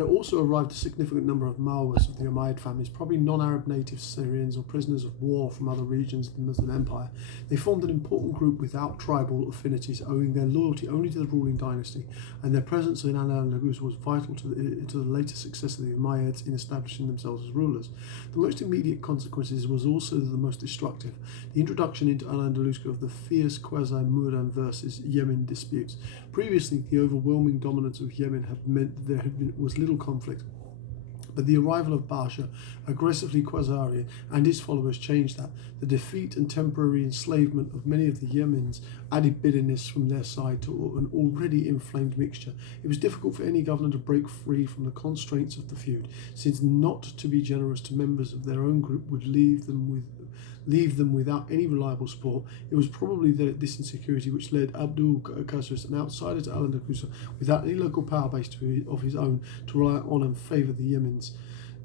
There also arrived a significant number of Marwas of the Umayyad families, probably non-Arab native Syrians or prisoners of war from other regions of the Muslim Empire. They formed an important group without tribal affinities, owing their loyalty only to the ruling dynasty, and their presence in Al-Andalus was vital to the later success of the Umayyads in establishing themselves as rulers. The most immediate consequences was also the most destructive: the introduction into Al-Andalus of the fierce quasi-Murad versus Yemen disputes. Previously, the overwhelming dominance of Yemen had meant that there was little conflict, but the arrival of Pasha, aggressively Khazarian, and his followers changed that. The defeat and temporary enslavement of many of the Yemens added bitterness from their side to an already inflamed mixture. It was difficult for any governor to break free from the constraints of the feud, since not to be generous to members of their own group would leave them without any reliable support. It was probably this insecurity which led Abdul Qasr, an outsider to Al-Andalus, without any local power base of his own, to rely on and favour the Yemens.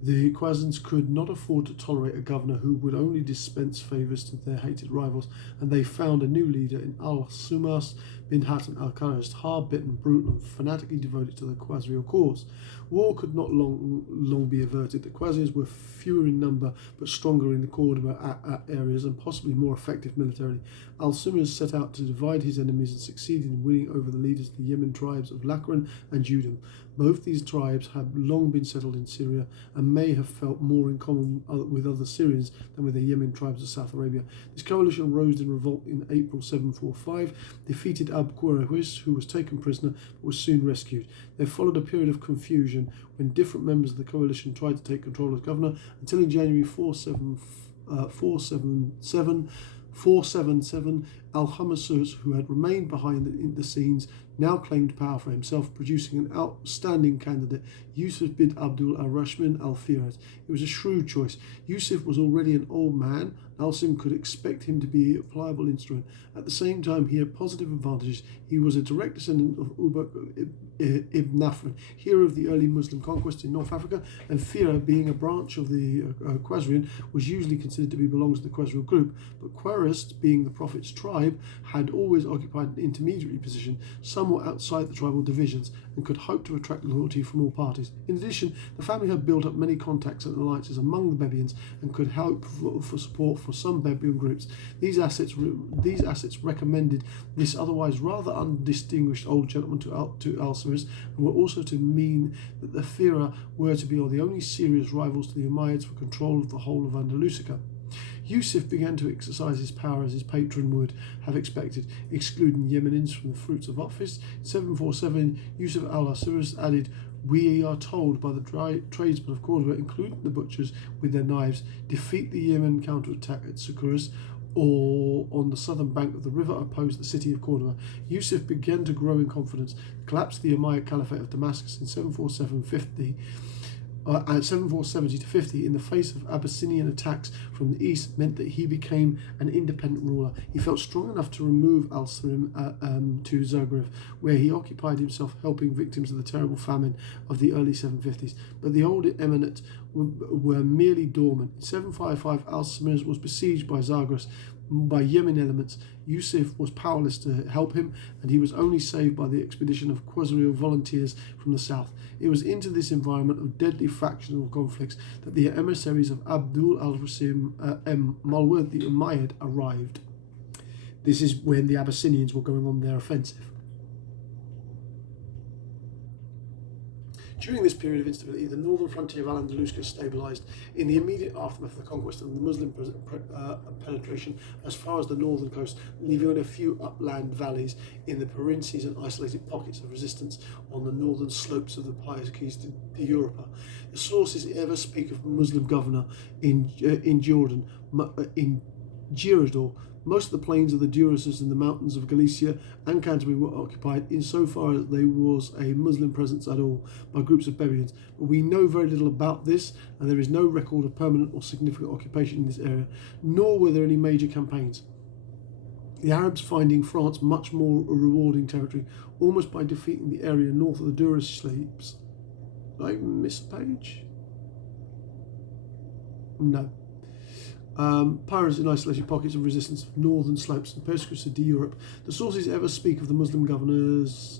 The Khazars could not afford to tolerate a governor who would only dispense favours to their hated rivals, and they found a new leader in Al-Sumas bin Hatem al-Kharazd, hard-bitten, brutal, and fanatically devoted to the Khazarian cause. War could not long be averted. The Khazars were fewer in number, but stronger in the Cordoba areas and possibly more effective militarily. Al-Sumas set out to divide his enemies and succeeded in winning over the leaders of the Yemen tribes of Lakran and Judam. Both these tribes had long been settled in Syria and may have felt more in common with other Syrians than with the Yemen tribes of South Arabia. This coalition rose in revolt in April 745, defeated Abu Quraysh, who was taken prisoner but was soon rescued. There followed a period of confusion when different members of the coalition tried to take control as governor, until in January 477, Al-Hamasuz, who had remained behind the scenes, now claimed power for himself, producing an outstanding candidate, Yusuf bin Abdul al-Rashmin al-Firaz. It was a shrewd choice. Yusuf was already an old man. Al-Sim could expect him to be a pliable instrument. At the same time, he had positive advantages. He was a direct descendant of Ubak ibn Nafr, hero of the early Muslim conquest in North Africa, and Fira, being a branch of the Khazarian, was usually considered to belong to the Khazarian group, but Khwarist, being the Prophet's tribe, had always occupied an intermediary position, somewhat outside the tribal divisions, and could hope to attract loyalty from all parties. In addition, the family had built up many contacts and alliances among the Bebians and could help for support for some Bebian groups. These assets recommended this otherwise rather undistinguished old gentleman to Al-Sumas, and were also to mean that the Fira were to be the only serious rivals to the Umayyads for control of the whole of Andalusia. Yusuf began to exercise his power as his patron would have expected, excluding Yemenis from the fruits of office. In 747, Yusuf al-Suras added, "We are told by the tradesmen of Cordoba, including the butchers with their knives, defeat the Yemen counterattack at Sucurus, or on the southern bank of the river oppose the city of Cordoba." Yusuf began to grow in confidence. The collapse of the Umayyad Caliphate of Damascus in 770 to 50, in the face of Abyssinian attacks from the east, meant that he became an independent ruler. He felt strong enough to remove Al-Sirim to Zagreb, where he occupied himself helping victims of the terrible famine of the early 750s. But the old eminate were merely dormant. In 755, Al-Sirim was besieged by Zagreb by Yemen elements. Yusuf was powerless to help him, and he was only saved by the expedition of Khazarian volunteers from the south. It was into this environment of deadly factional conflicts that the emissaries of Abdul al-Rasim Malward the Umayyad arrived. This is when the Abyssinians were going on their offensive. During this period of instability, the northern frontier of Al-Andalus stabilised. In the immediate aftermath of the conquest of the Muslim penetration as far as the northern coast, leaving only a few upland valleys in the Pyrenees and isolated pockets of resistance on the northern slopes of the Pyrenees to Europa. The sources ever speak of a Muslim governor in Jordan, in Girodor. Most of the plains of the Duruses and the mountains of Galicia and Canterbury were occupied insofar as there was a Muslim presence at all by groups of Bebians. But we know very little about this, and there is no record of permanent or significant occupation in this area, nor were there any major campaigns. The Arabs finding France much more a rewarding territory, almost by defeating the area north of the Duruslipes. Did I miss a page? No. Pirates in isolated pockets of resistance of northern slopes and persecuted to Europe. The sources ever speak of the Muslim governors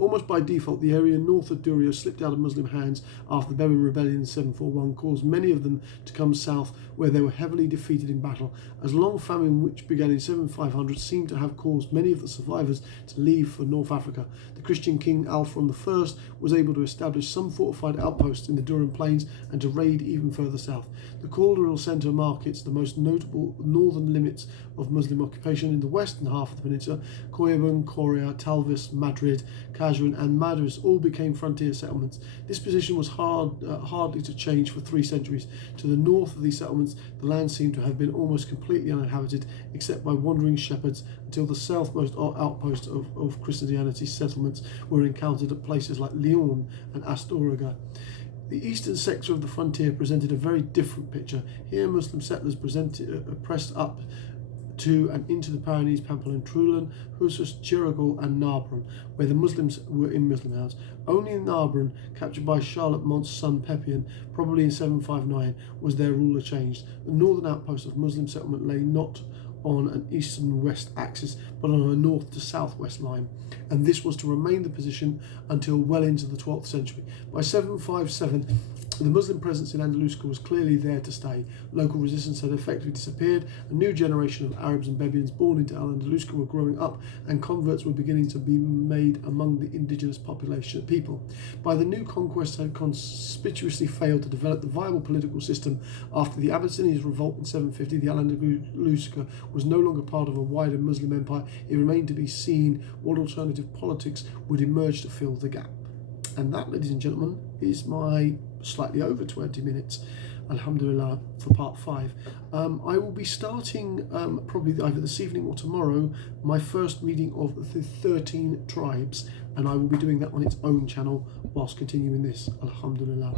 Almost by default, the area north of Duria slipped out of Muslim hands after the Bedouin rebellion in 741 caused many of them to come south, where they were heavily defeated in battle. As long famine, which began in 7500, seemed to have caused many of the survivors to leave for North Africa, the Christian king Alfred I was able to establish some fortified outposts in the Duran plains and to raid even further south. The Calderal centre markets the most notable northern limits of Muslim occupation. In the western half of the peninsula, Coyabun, Coria, Talvis, Madrid, Kazrin and Madras all became frontier settlements. This position was hardly to change for 3 centuries. To the north of these settlements, the land seemed to have been almost completely uninhabited, except by wandering shepherds, until the southmost outposts of Christianity settlements were encountered at places like Lyon and Astorga. The eastern sector of the frontier presented a very different picture. Here, Muslim settlers pressed up to and into the Pyrenees, Pampelune, Trullan, Husus, Chiragul and Narbonne, where the Muslims were in Muslim hands. Only in Narbonne, captured by Charlotte Mont's son Pepin, probably in 759, was their ruler changed. The northern outpost of Muslim settlement lay not on an east and west axis, but on a north to southwest line, and this was to remain the position until well into the 12th century. By 757, the Muslim presence in Andalusia was clearly there to stay. Local resistance had effectively disappeared. A new generation of Arabs and Bedouins born into Al-Andalus were growing up, and converts were beginning to be made among the indigenous people. By the new conquest had conspicuously failed to develop the viable political system. After the Abyssinian revolt in 750, the Al-Andalus was no longer part of a wider Muslim empire. It remained to be seen what alternative politics would emerge to fill the gap. And that, ladies and gentlemen, is my slightly over 20 minutes, alhamdulillah, for part 5. I will be starting probably either this evening or tomorrow my first reading of the 13 tribes, and I will be doing that on its own channel whilst continuing this, alhamdulillah.